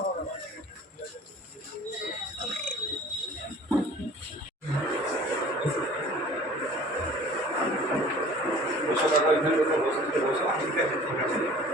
আপনার হয়ে গেছে সিট আছে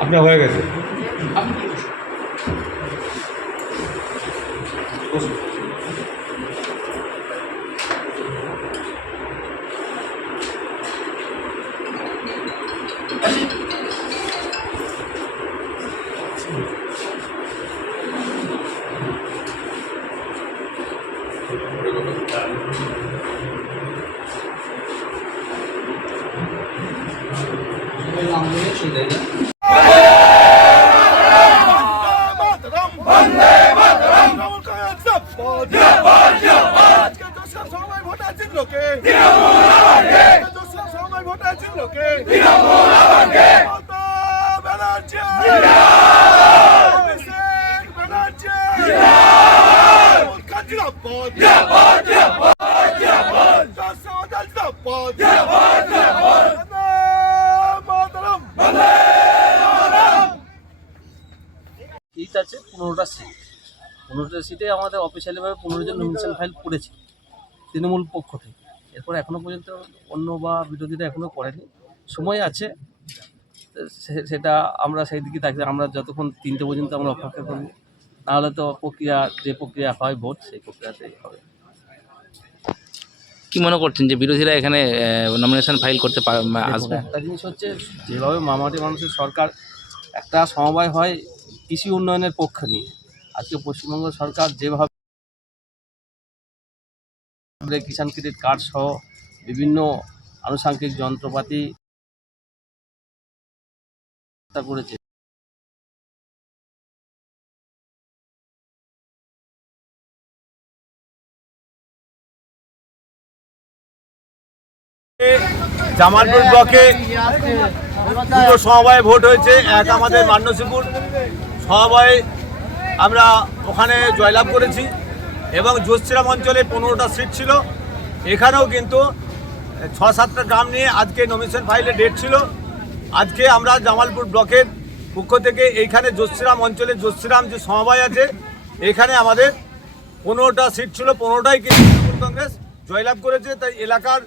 앞면 가야겠어. 앞면. আন্দোলনের সেই জায়গা Yeah, yeah, yeah. পনেরোটা সিট পনেরোটা সিটে আমাদের অফিসিয়ালিভাবে পনেরো জন নমিনেশন ফাইল পড়েছে তৃণমূল পক্ষ থেকে। এরপর এখনও পর্যন্ত অন্য বা বিরোধীরা এখনও করেনি। সময় আছে সেটা আমরা সেই দিকে থাকি আমরা যতক্ষণ তিনটে পর্যন্ত আমরা অপেক্ষা করব নাহলে তো প্রক্রিয়া যে প্রক্রিয়া হয় ভোট সেই প্রক্রিয়াতেই হবে। কি মনে করছেন যে বিরোধীরা এখানে নমিনেশন ফাইল করতে পারবে আসবে? একটা জিনিস হচ্ছে যেভাবে মামাটি মানুষের সরকার একটা সমবায় হয় কৃষি উন্নয়নের পক্ষে নিয়ে। আজকে পশ্চিমবঙ্গ সরকার যেভাবে কিষাণ ক্রেডিট কার্ড সহ বিভিন্ন আনুষঙ্গিক যন্ত্রপাতি করেছে। জামালপুর ব্লকে দুটো সমবায়ে ভোট হয়েছে, এক আমাদের মান্যসিপুর সমবায়ে আমরা ওখানে জয়লাভ করেছি এবং জোশ্রীরাম অঞ্চলে পনেরোটা সিট ছিল। এখানেও কিন্তু ছ সাতটা গ্রাম নিয়ে আজকে নমিনেশন ফাইলে ডেট ছিল। আজকে আমরা জামালপুর ব্লকের পক্ষ থেকে এইখানে জোশ্রীরাম অঞ্চলে জোশ্রীরাম যে সমবায় আছে, এখানে আমাদের পনেরোটা সিট ছিল। পনেরোটাই কিন্তু তৃণমূল কংগ্রেস জয়লাভ করেছে। তাই এলাকার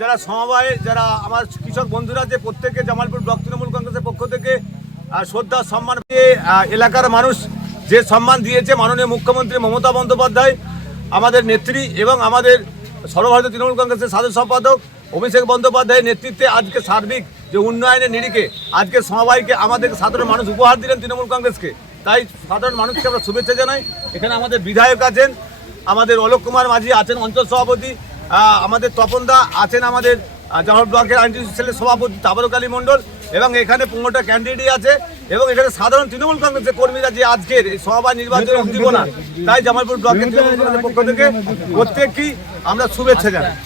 যারা সমবায়, যারা আমার কৃষক বন্ধুরা যে প্রত্যেকে জামালপুর ব্লক তৃণমূল কংগ্রেসের পক্ষ থেকে শ্রদ্ধা, সম্মান এলাকার মানুষ যে সম্মান দিয়েছে মাননীয় মুখ্যমন্ত্রী মমতা বন্দ্যোপাধ্যায়, আমাদের নেত্রী এবং আমাদের সর্বভারতীয় তৃণমূল কংগ্রেসের সাধারণ সম্পাদক অভিষেক বন্দ্যোপাধ্যায়ের নেতৃত্বে আজকে সার্বিক যে উন্নয়নের নিরিখে আজকে সবাইকে আমাদের সাধারণ মানুষ উপহার দিলেন তৃণমূল কংগ্রেসকে। তাই সাধারণ মানুষকে আমরা শুভেচ্ছা জানাই। এখানে আমাদের বিধায়ক আছেন, আমাদের অলোক কুমার মাঝি আছেন অঞ্চল সভাপতি আমাদের তপনদা আছেন আমাদের জামাল ব্লকের আইনটি সেলের সভাপতি তাবরক আলী মণ্ডল এবং এখানে পনেরোটা ক্যান্ডিডেট আছে এবং এখানে সাধারণ তৃণমূল কংগ্রেসের কর্মীরা যে আজকের এই সভা নির্বাচনে না তাই জামালপুর ব্লকের পক্ষ থেকে প্রত্যেককেই আমরা শুভেচ্ছা জানাই।